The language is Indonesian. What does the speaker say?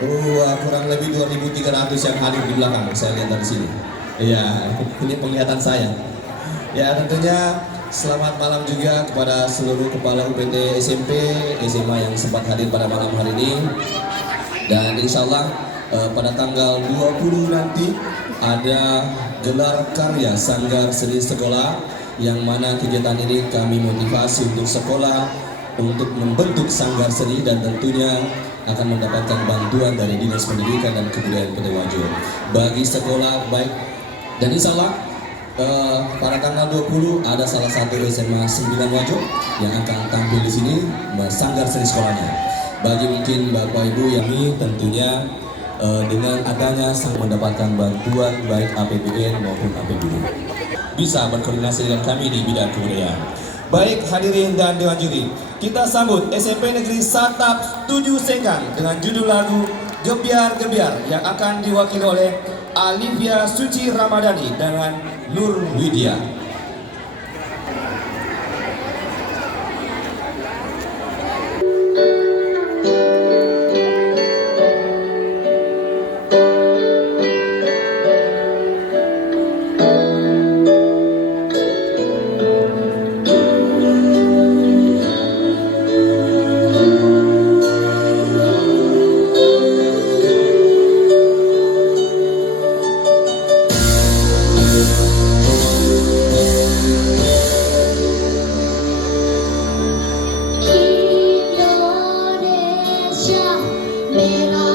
Kurang lebih 2.300 yang hadir di belakang, saya lihat dari sini. Iya, ini penglihatan saya. Ya, tentunya selamat malam juga kepada seluruh kepala UPT SMP, SMA yang sempat hadir pada malam hari ini. Dan insya Allah pada tanggal 20 nanti ada gelar karya Sanggar Seni Sekolah, yang mana kegiatan ini kami motivasi untuk sekolah untuk membentuk sanggar seni, dan tentunya akan mendapatkan bantuan dari Dinas Pendidikan dan Kebudayaan Kota Wajo bagi sekolah baik. Dan insya Allah pada tanggal 20 ada salah satu SMA 9 Wajo yang akan tampil di sini sanggar seni sekolahnya. Bagi mungkin Bapak Ibu yang ini tentunya dengan adanya sang mendapatkan bantuan baik APBN maupun APBD, bisa berkoordinasi dengan kami di bidang kebudayaan. Baik hadirin dan dewan juri, kita sambut SMP Negeri Satap 7 Sengkang dengan judul lagu Gebiar Gebiar yang akan diwakili oleh Alivia Suci Ramadhani dengan Nur Widya. Indonesia merah